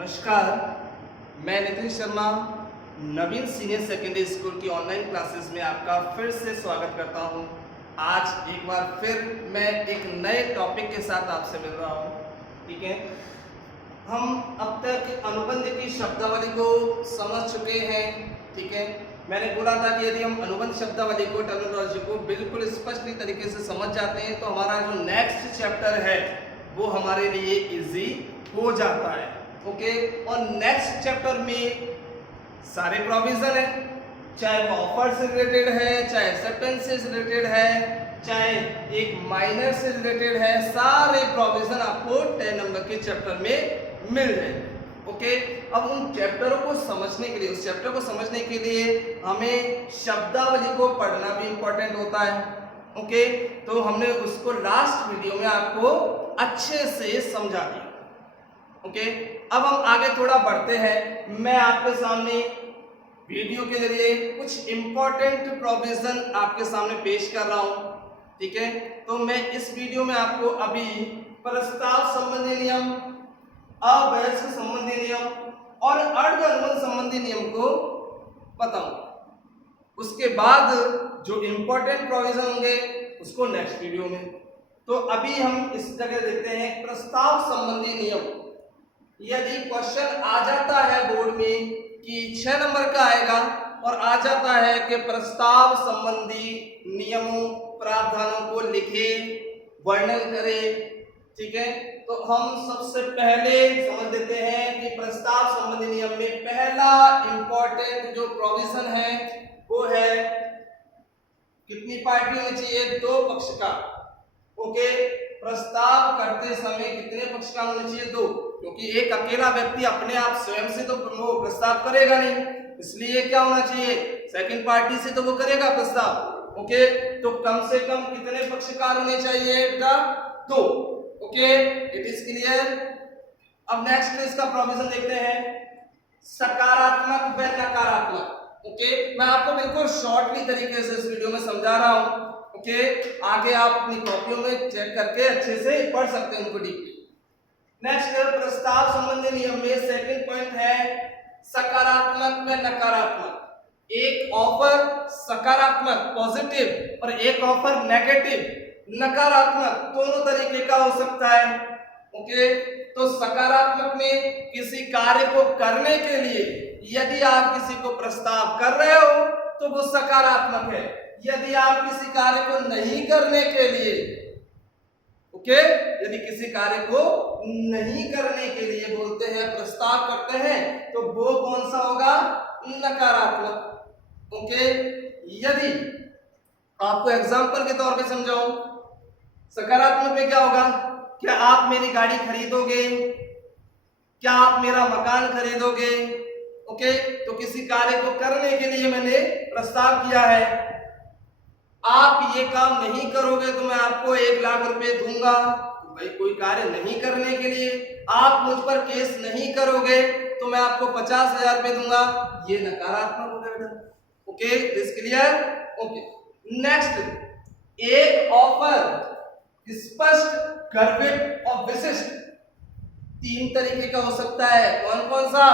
नमस्कार, मैं नितिन शर्मा नवीन senior secondary school की ऑनलाइन क्लासेस में आपका फिर से स्वागत करता हूं। आज एक बार फिर मैं एक नए टॉपिक के साथ आपसे मिल रहा हूं। ठीक है, हम अब तक अनुबंध की शब्दावली को समझ चुके हैं। ठीक है, मैंने बोला था कि यदि हम अनुबंध शब्दावली को, टर्मिनोलॉजी को बिल्कुल स्पष्ट तरीके से समझ जाते हैं तो हमारा जो नेक्स्ट चैप्टर है वो हमारे लिए इजी हो जाता है। ओके, और नेक्स्ट चैप्टर में सारे प्रोविजन है, चाहे वो ऑफर से रिलेटेड है, चाहे एक्सेप्टेंस से रिलेटेड है, चाहे एक माइनर से रिलेटेड है, सारे प्रोविजन आपको 10 नंबर के चैप्टर में मिल जाएंगे। ओके, अब उन चैप्टरों को समझने के लिए, उस चैप्टर को समझने के लिए हमें शब्दावली को पढ़ना भी इंपॉर्टेंट होता है। ओके, तो हमने उसको लास्ट वीडियो में आपको अच्छे से समझा दिया। ओके, अब हम आगे थोड़ा बढ़ते हैं। मैं आपके सामने वीडियो के जरिए कुछ इंपॉर्टेंट प्रोविजन आपके सामने पेश कर रहा हूं। ठीक है, तो मैं इस वीडियो में आपको अभी प्रस्ताव संबंधी नियम, अवयस्क संबंधी नियम और अर्ध अनुबंध संबंधी नियम को बताऊं। उसके बाद जो इंपॉर्टेंट प्रोविजन होंगे उसको नेक्स्ट वीडियो में। तो अभी हम इस जगह देखते हैं प्रस्ताव संबंधी नियम। यदि क्वेश्चन आ जाता है बोर्ड में कि 6 नंबर का आएगा और आ जाता है कि प्रस्ताव संबंधी नियमों, प्रावधानों को लिखे, वर्णन करे। ठीक है, तो हम सबसे पहले समझ लेते हैं कि प्रस्ताव संबंधी नियम में पहला इंपॉर्टेंट जो प्रोविजन है वो है कितनी पार्टी होनी चाहिए? 2 पक्षकार। ओके, प्रस्ताव करते समय कितने पक्षकार होने चाहिए? 2, क्योंकि एक अकेला व्यक्ति अपने आप स्वयं से तो वो प्रस्ताव करेगा नहीं, इसलिए क्या होना चाहिए? सेकंड पार्टी से तो वो करेगा प्रस्ताव। ओके, तो कम से कम कितने पक्षकार होने चाहिए? 2। Okay, it is clear. अब नेक्स्ट इसका प्रोविजन देखते हैं, सकारात्मक व नकारात्मक। ओके, मैं आपको बिल्कुल शॉर्टली तरीके से इस वीडियो में समझा रहा हूं। ओके, आगे आप अपनी कॉपियों में चेक करके अच्छे से पढ़ सकते हैं उनको डीपली। नेक्स्ट प्रस्ताव संबंधी नियम में सेकंड पॉइंट है सकारात्मक व नकारात्मक। एक ऑफर सकारात्मक पॉजिटिव और एक ऑफर नेगेटिव नकारात्मक दोनों तरीके का हो सकता है। ओके, तो सकारात्मक में किसी कार्य को करने के लिए यदि आप किसी को प्रस्ताव कर रहे हो तो वो सकारात्मक है। यदि आप किसी कार्य को नहीं करने के लिए, ओके, यदि किसी कार्य को नहीं करने के लिए बोलते हैं, प्रस्ताव करते हैं, तो वो कौन सा होगा? नकारात्मक। ओके, यदि आपको एग्जांपल के तौर पे समझाऊं, सकारात्मक में क्या होगा? क्या आप मेरी गाड़ी खरीदोगे? क्या आप मेरा मकान खरीदोगे? ओके, तो किसी कार्य को करने के लिए मैंने प्रस्ताव किया है, आप ये काम नहीं करोगे तो मैं आपको 1 लाख रुपए दूंगा। तो भाई कोई कार्य नहीं करने के लिए आप मुझ पर केस नहीं करोगे तो मैं आपको 50,000 रुपए दूंगा, ये नकारात्मक हो गया। Okay, this clear? Okay, next, एक ऑफर स्पष्ट, गर्भित और विशिष्ट 3 तरीके का हो सकता है। कौन कौन सा?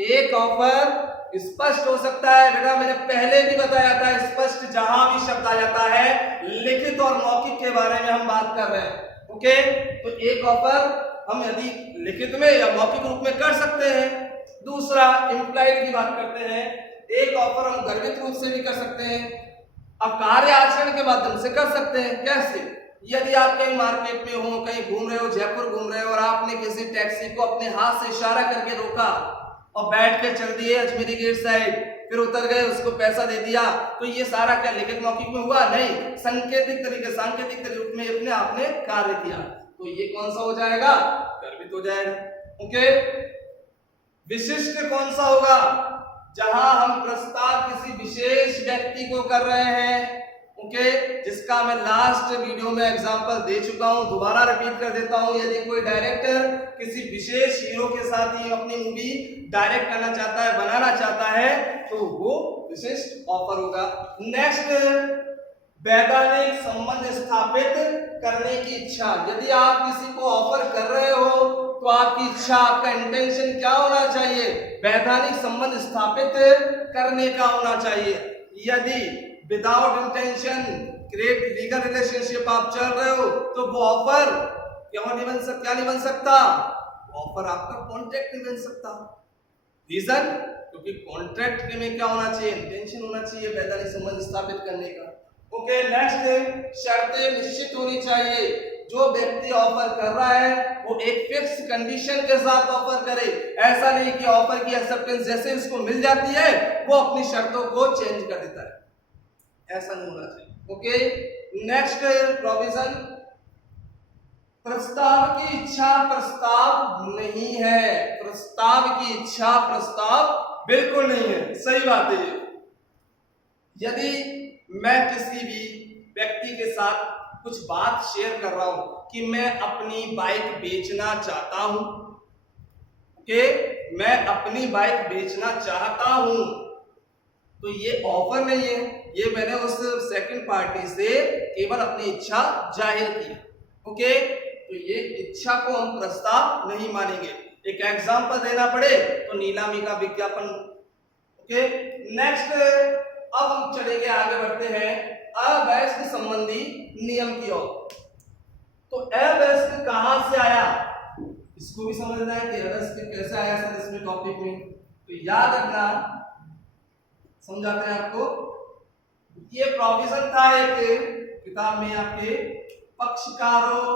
एक ऑफर स्पष्ट हो सकता है, बेटा मैंने पहले भी बताया था, स्पष्ट जहां भी शब्द आ जाता है, लिखित और मौखिक के बारे में हम बात कर रहे हैं। ओके, तो एक ऑफर हम यदि लिखित में या मौखिक रूप में कर सकते हैं। दूसरा, इंप्लाइड की बात करते हैं, एक ऑफर हम गर्भित रूप से भी कर सकते हैं, अब कार्य आचरण के माध्यम से कर सकते हैं। कैसे? यदि आप कहीं मार्केट में हो, कहीं घूम रहे हो, जयपुर घूम रहे हो और आपने किसी टैक्सी को अपने हाथ से इशारा करके रोका और बैठ के चल दिए अजमेरी गेट साइड, फिर उतर गए, उसको पैसा दे दिया, तो ये सारा क्या लिखित मौखिक में हुआ? नहीं, सांकेतिक तरीके रूप में अपने आपने कार्य किया, तो ये कौन सा हो जाएगा? गर्भित हो जाएगा। ओके, विशिष्ट कौन सा होगा? जहां हम प्रस्ताव किसी विशेष व्यक्ति को कर रहे हैं। ओके, जिसका मैं लास्ट वीडियो में एग्जांपल दे चुका हूं, दोबारा रिपीट कर देता हूं। यदि कोई डायरेक्टर किसी विशेष हीरो के साथ ही अपनी मूवी डायरेक्ट करना चाहता है, बनाना चाहता है, तो वो विशिष्ट ऑफर होगा। नेक्स्ट, वैधानिक संबंध स्थापित करने की इच्छा। यदि आप किसी को ऑफर कर रहे हो तो आपकी इच्छा, आपका इंटेंशन क्या होना चाहिए? वैधानिक संबंध स्थापित करने का होना चाहिए। यदि without intention create legal relationship आप चल रहे हो तो वो ऑफर क्या नहीं बन सकता? ऑफर आपका कॉन्ट्रैक्ट नहीं बन सकता। रीजन, क्योंकि कॉन्ट्रैक्ट में क्या होना चाहिए? इंटेंशन होना चाहिए वैधानिक संबंध स्थापित करने का। ओके, नेक्स्ट, शर्तें निश्चित होनी चाहिए। जो व्यक्ति ऑफर कर रहा है वो एक फिक्स कंडीशन के साथ ऑफर करे। ऐसा नहीं कि ऑफर की एक्सेप्टेंस जैसे उसको मिल जाती है वो अपनी शर्तों को चेंज कर देता है, ऐसा नहीं होना चाहिए। ओके, नेक्स्ट प्रोविजन, प्रस्ताव की इच्छा प्रस्ताव नहीं है। प्रस्ताव की इच्छा प्रस्ताव बिल्कुल नहीं है, सही बात है। यदि मैं किसी भी व्यक्ति के साथ कुछ बात शेयर कर रहा हूं कि मैं अपनी बाइक बेचना चाहता हूं, ओके, मैं अपनी बाइक बेचना चाहता हूं, तो ये ऑफर नहीं है, ये मैंने उस सेकंड पार्टी से केवल अपनी इच्छा जाहिर की। ओके, तो ये इच्छा को हम प्रस्ताव नहीं मानेंगे। एक एग्जांपल देना पड़े तो नीलामी का विज्ञापन। ओके, नेक्स्ट, अब हम चलेंगे, आगे बढ़ते हैं अवैध संबंधी नियम की ओर। तो अवैध कहां से आया, इसको भी समझना है कि अवैध कैसे आया सर इसमें टॉपिक में। तो याद रखना, समझाते हैं आपको। ये प्रोविजन था एक किताब में आपके, पक्षकारों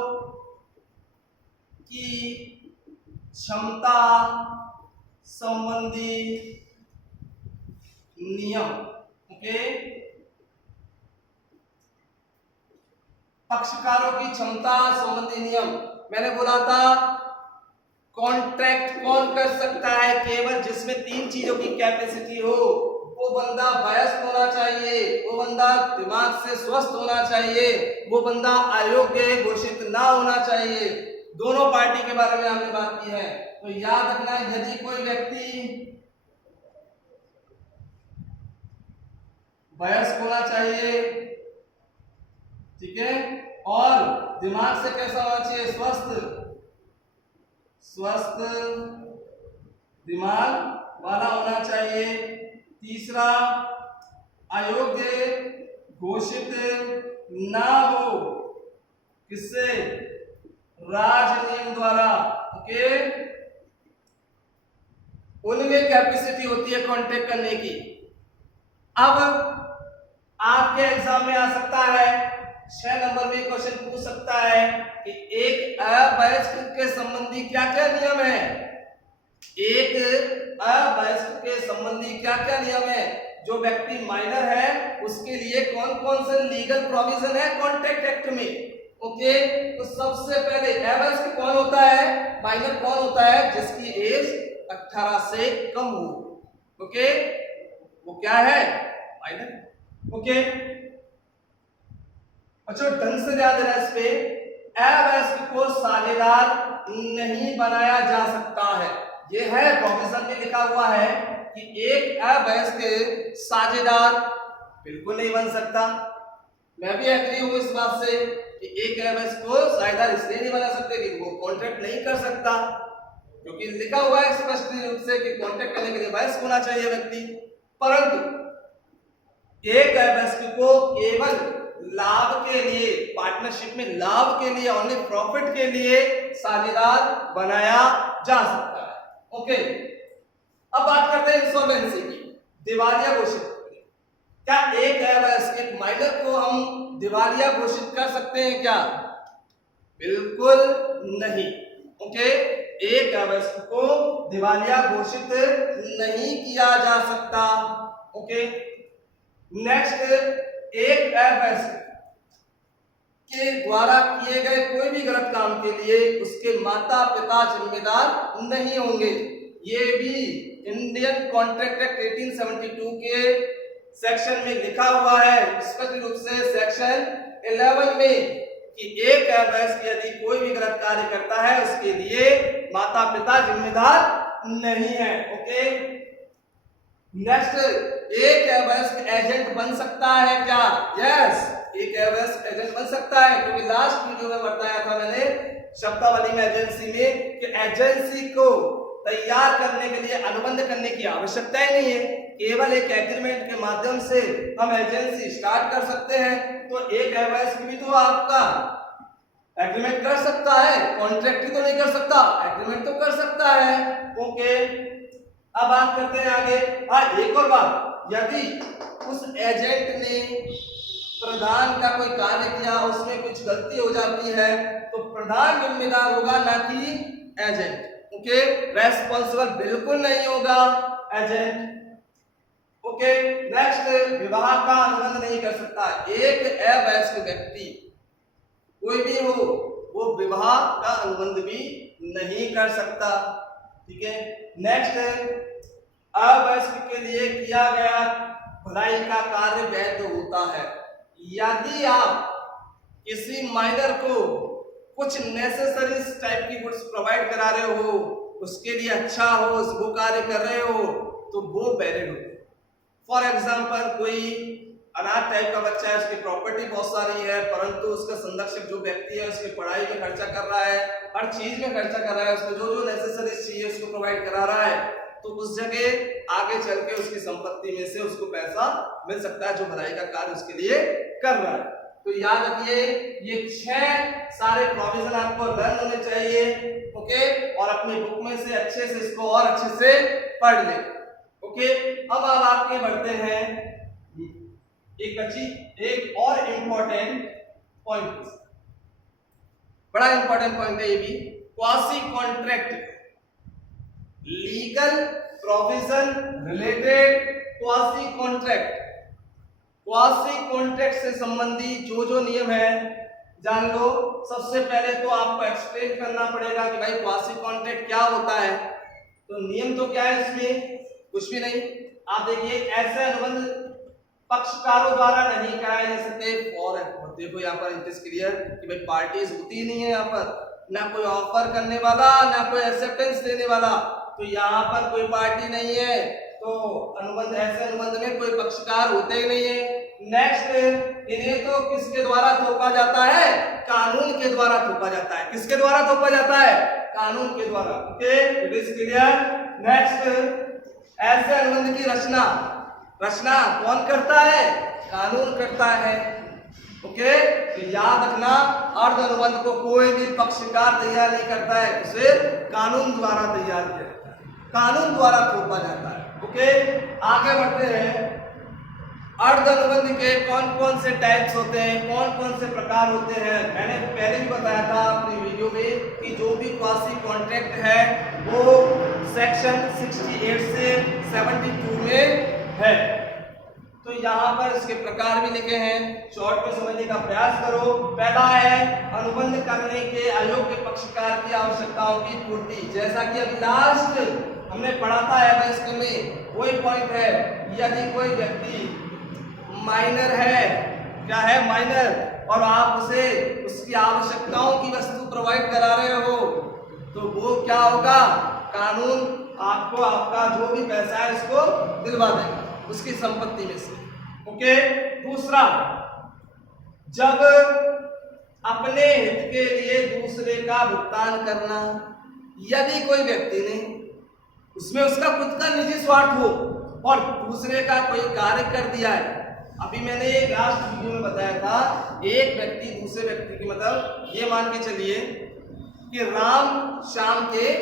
की क्षमता संबंधी नियम। ओके, पक्षकारों की क्षमता संबंधी नियम। मैंने बोला था कॉन्ट्रैक्ट कौन कर सकता है? केवल जिसमें 3 चीजों की कैपेसिटी हो। वो बंदा वयस्क होना चाहिए, वो बंदा दिमाग से स्वस्थ होना चाहिए, वो बंदा अयोग्य घोषित ना होना चाहिए। दोनों पार्टी के बारे में हमने बात की है। तो याद रखना, यदि कोई व्यक्ति वयस्क होना चाहिए, ठीक है, और दिमाग से कैसा होना चाहिए? स्वस्थ दिमाग वाला होना चाहिए। तीसरा, अयोग्य घोषित ना हो, किससे? राज नियम द्वारा। ओके, उनमें कैपेसिटी होती है कॉन्टेक्ट करने की। अब आपके एग्जाम में आ सकता है, 6 नंबर में क्वेश्चन पूछ सकता है कि एक अवयस्क के संबंधी क्या क्या नियम है। एक अवयस्क के संबंधी क्या क्या नियम है? जो व्यक्ति माइनर है उसके लिए कौन कौन से लीगल प्रोविजन है कॉन्ट्रैक्ट एक्ट में। ओके, तो सबसे पहले अवयस्क कौन होता है? माइनर कौन होता है? जिसकी एज 18 से कम हो। ओके, वो क्या है? माइनर। ओके, अच्छा ढंग से ध्यान देना इस पे। अवयस्क को साझेदार नहीं बनाया जा सकता है। ये है प्रोविजन में लिखा हुआ है कि एक अवयस्क साझेदार बिल्कुल नहीं बन सकता। मैं भी एग्री हूं इस बात से कि एक अवयस्क को साझेदार इसलिए नहीं बना सकते कि वो कॉन्ट्रैक्ट नहीं कर सकता, क्योंकि लिखा हुआ है स्पष्ट रूप से कि कॉन्ट्रैक्ट करने के लिए वयस्क होना चाहिए व्यक्ति। परंतु एक अवयस्क को केवल लाभ के लिए, पार्टनरशिप में लाभ के लिए, ओनली प्रॉफिट के लिए साझेदार बनाया जा सकता है। ओके, अब बात करते हैं इंसॉल्वेंसी की, दिवालिया घोषित। क्या एक अवयस्क, एक माइनर को हम दिवालिया घोषित कर सकते हैं क्या? बिल्कुल नहीं। ओके, एक अवयस्क को दिवालिया घोषित नहीं किया जा सकता। ओके, नेक्स्ट, एक अवयस्क के द्वारा किए गए कोई भी गलत काम के लिए उसके माता पिता जिम्मेदार नहीं होंगे। ये भी इंडियन कॉन्ट्रैक्ट एक्ट 1872 के सेक्शन में लिखा हुआ है स्पष्ट रूप से, सेक्शन 11 में, कि एक अवयस्क यदि कोई भी गलत कार्य करता है उसके लिए माता पिता जिम्मेदार नहीं है। ओके, नेक्स्ट, एक अवयस्क एजेंट बन सकता है क्या? यस, एक अवैध एजेंट बन सकता है, क्योंकि लास्ट वीडियो में बताया था मैंने शब्दावली में एजेंसी में कि एजेंसी को तैयार करने के लिए अनुबंध करने की आवश्यकता ही नहीं है, केवल एक एग्रीमेंट के माध्यम से हम एजेंसी स्टार्ट कर सकते हैं। तो एक अवैध भी तो आपका एग्रीमेंट कर सकता है, कॉन्ट्रैक्ट ही तो नहीं कर सकता, एग्रीमेंट तो कर सकता है। ओके, अब बात करते हैं आगे। एक और बात, यदि उस एजेंट ने प्रधान का कोई कार्य किया, उसमें कुछ गलती हो जाती है, तो प्रधान जिम्मेदार होगा, ना कि एजेंट। ओके, रेस्पॉन्सिबल बिल्कुल नहीं होगा एजेंट। ओके, नेक्स्ट, विवाह का अनुबंध नहीं कर सकता। एक अवयस्क व्यक्ति कोई भी हो, वो विवाह का अनुबंध भी नहीं कर सकता। ठीक है, नेक्स्ट, अवयस्क के लिए किया गया भलाई का कार्य वैध होता है। यदि आप किसी माइनर को कुछ नेसेसरी टाइप की गुड्स प्रोवाइड करा रहे हो, उसके लिए अच्छा हो, वो कार्य कर रहे हो, तो वो वैलिड होते हैं। फॉर एग्जाम्पल, कोई अनाथ टाइप का बच्चा है, उसकी प्रॉपर्टी बहुत सारी है, परंतु उसका संरक्षक जो व्यक्ति है उसकी पढ़ाई में खर्चा कर रहा है, हर चीज में खर्चा कर रहा है, उसको जो जो नेसेसरीज चाहिए उसको प्रोवाइड करा रहा है, तो उस जगह आगे चल के उसकी संपत्ति में से उसको पैसा मिल सकता है जो भलाई का कार्य उसके लिए कर रहा है। तो याद रखिए, ये 6 सारे प्रोविजन आपको लर्न होने चाहिए। ओके, और अपनी बुक में से अच्छे से इसको और अच्छे से पढ़ ले। ओके, अब आपके बढ़ते हैं एक और इंपॉर्टेंट पॉइंट, बड़ा इंपॉर्टेंट पॉइंट है ये भी, quasi contract, legal provision related quasi contract. Quasi contract से संबंधी जो जो नियम है जान लो। सबसे पहले तो आपको एक्सप्लेन करना पड़ेगा कि भाई क्वासी कॉन्ट्रैक्ट क्या होता है। तो नियम तो क्या है इसमें, कुछ भी नहीं। आप देखिए, ऐसे अनुबंध पक्षकारों द्वारा नहीं कराए जा सकते। और देखो यहाँ पर इट इज क्लियर कि भाई पार्टीज होती ही नहीं है यहाँ पर, ना कोई ऑफर करने वाला, ना कोई एक्सेप्टेंस देने वाला, तो यहाँ पर कोई पार्टी नहीं है, तो अनुबंध, ऐसे अनुबंध में कोई पक्षकार होते ही नहीं है। नेक्स्ट, इन्हें तो किसके द्वारा थोपा जाता है, कानून के द्वारा थोपा जाता है। किसके द्वारा थोपा जाता है, कानून के द्वारा। Okay, it is clear. Next, ऐसे अनुबंध की रचना कौन करता है, कानून करता है। ओके, तो याद रखना, अर्ध अनुबंध को कोई भी पक्षकार तैयार नहीं करता है, उसे कानून द्वारा तैयार किया जाता है, कानून द्वारा थोपा जाता है। ओके, आगे बढ़ते हैं। अर्ध अनुबंध के कौन कौन से टाइप्स होते हैं, कौन कौन से प्रकार होते हैं, मैंने पहले भी बताया था अपनी वीडियो में कि जो भी क्वासी कॉन्ट्रैक्ट है वो सेक्शन 68 से 72 में है। तो यहाँ पर इसके प्रकार भी लिखे हैं, शॉर्ट में समझने का प्रयास करो। पहला है अनुबंध करने के अयोग्य पक्षकार की आवश्यकताओं की पूर्ति। जैसा कि अभी लास्ट हमने पढ़ा था एवरेस्ट में, वही पॉइंट है, यदि कोई व्यक्ति माइनर है, क्या है, माइनर, और आप उसे उसकी आवश्यकताओं की वस्तु प्रोवाइड करा रहे हो, तो वो क्या होगा, कानून आपको आपका जो भी पैसा है उसको दिलवा देगा उसकी संपत्ति में से। ओके, दूसरा, जब अपने हित के लिए दूसरे का भुगतान करना। यदि कोई व्यक्ति ने, उसमें उसका खुद का निजी स्वार्थ हो और दूसरे का कोई कार्य कर दिया है, अभी मैंने लास्ट वीडियो में बताया था, एक व्यक्ति दूसरे व्यक्ति की, मतलब ये मान के चलिए कि राम श्याम के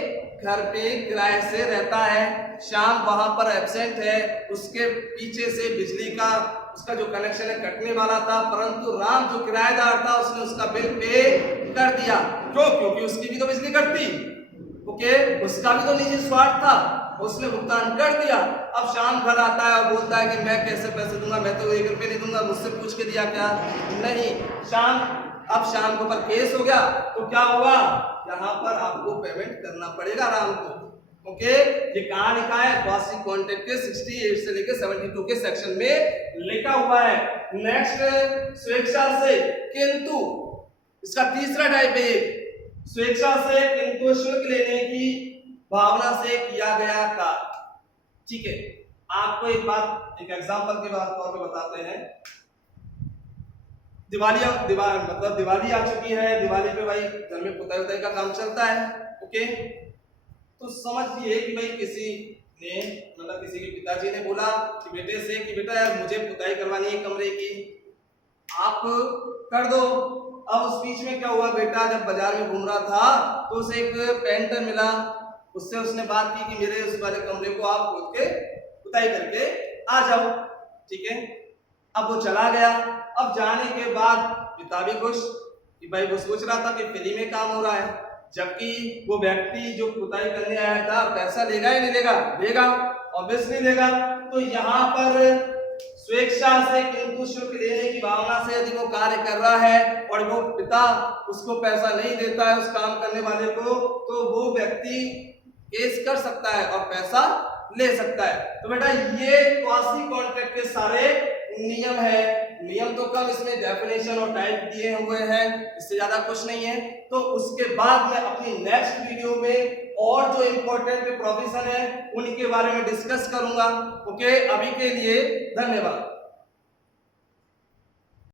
घर पे किराए से रहता है, श्याम वहां पर एब्सेंट है, उसके पीछे से बिजली का उसका जो कनेक्शन है कटने वाला था, परंतु राम जो किराएदार था उसने उसका बिल पे कर दिया। क्यों? क्योंकि उसकी भी तो बिजली कटती। ओके, उसका भी तो निजी स्वार्थ था, उसने भुगतान कर दिया। अब श्याम घर आता है और बोलता है कि मैं कैसे पैसे दूंगा, मैं तो 1 रुपये नहीं दूंगा, मुझसे पूछ के दिया क्या? नहीं। अब शाम के ऊपर केस हो गया, तो क्या होगा, यहाँ पर आपको पेमेंट करना पड़ेगा राम को। ओके, ये कहाँ लिखा है, क्वासी कॉन्ट्रैक्ट के 68 से लेकर 72 के सेक्शन में लिखा हुआ है। नेक्स्ट, स्वेच्छा से किंतु, इसका तीसरा टाइप है, स्वेच्छा से किंतु शुल्क लेने की भावना से किया गया कार्य। ठीक है, आपको एक बात, एक एग्जांपल के तौर पे बताते हैं। मतलब दिवाली आ चुकी है। दिवाली पे भाई घर में पुताई उताई का काम चलता है। ओके, तो समझिए कि भाई किसी ने मतलब किसी के पिताजी ने बोला कि बेटे से कि बेटा यार मुझे पुताई करवानी है कमरे की, आप कर दो। अब उस बीच में क्या हुआ, बेटा जब बाजार में घूम रहा था तो उसे एक पेंटर मिला, उससे उसने बात की कि मेरे उस वाले कमरे को आप खोद के पुताई करके आ जाओ। ठीक है, अब वो चला गया। अब जाने के बाद पिता भी खुश कि भाई वो सोच रहा था कि फ्री में काम हो रहा है, जबकि वो व्यक्ति जो पुताई करने आया था पैसा लेगा या नहीं लेगा? लेगा, ऑब्वियसली लेगा। तो यहाँ पर स्वेच्छा से किंतु शुल्क लेने की भावना से यदि वो कार्य कर रहा है और वो पिता उसको पैसा नहीं देता है उस काम करने वाले को, तो वो व्यक्ति केस कर सकता है और पैसा ले सकता है। तो बेटा ये क्वासी कॉन्ट्रैक्ट के सारे नियम है। नियम तो कम, इसमें डेफिनेशन और टाइप दिए हुए हैं, इससे ज्यादा कुछ नहीं है। तो उसके बाद मैं अपनी नेक्स्ट वीडियो में और जो इंपॉर्टेंट प्रोविजन है उनके बारे में डिस्कस करूंगा। ओके, अभी के लिए धन्यवाद।